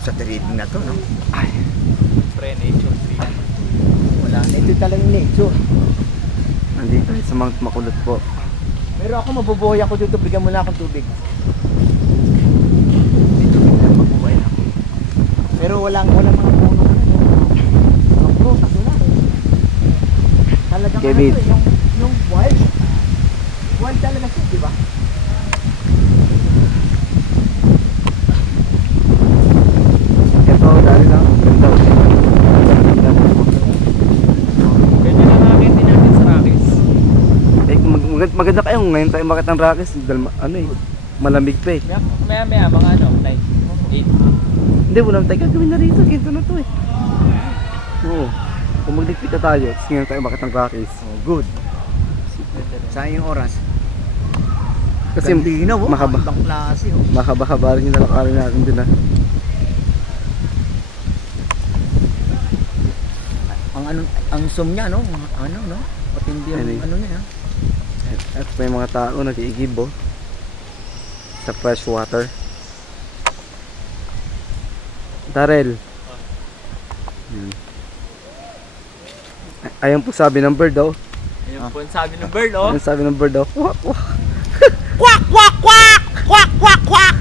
tayo sa trading na to, no? Ay, Pre-nature tree. Wala na. Ito talagang nature. nandito tayo sa Mount Makulot po. Pero ako mabubuhay ako dito. Bigyan mo na akong tubig. May tubig na mabubuhay ako. Pero walang mga puno na. Mga prutas wala eh. Talagang ano Kevin. to eh, yung wild. Wild talaga siya, di ba? Ito, dali lang. Ganda. Ganyan ang nakakit din natin sa Rockies. Eh, maganda kayo ngayon tayo makita ng Rockies. Dahil, ano eh, malamig pa eh. Maya mga ano, 9, 8. Hindi, walang tayo gagawin na rito. Ginto na to eh. Oo. Kung magligpit na tayo, tapos ngayon tayo makita ng Rockies. Oh, good. Sayang yung oras. Kasi Gandinaw, oh. mahaba. Ibang klase, oh. Mahaba-haba rin yung nalakarin natin din ah. Ang zoom niya, no? Ano, no? Patindi ang Ano yun? ano niya. At may mga tao nag-iigib oh. Sa fresh water. Darrell. Ayan po sabi ng bird oh. Ayun po ang sabi ng bird, oh. Ayan sabi ng bird oh. Wak, wak. Quack, quack, quack! Quack, quack, quack!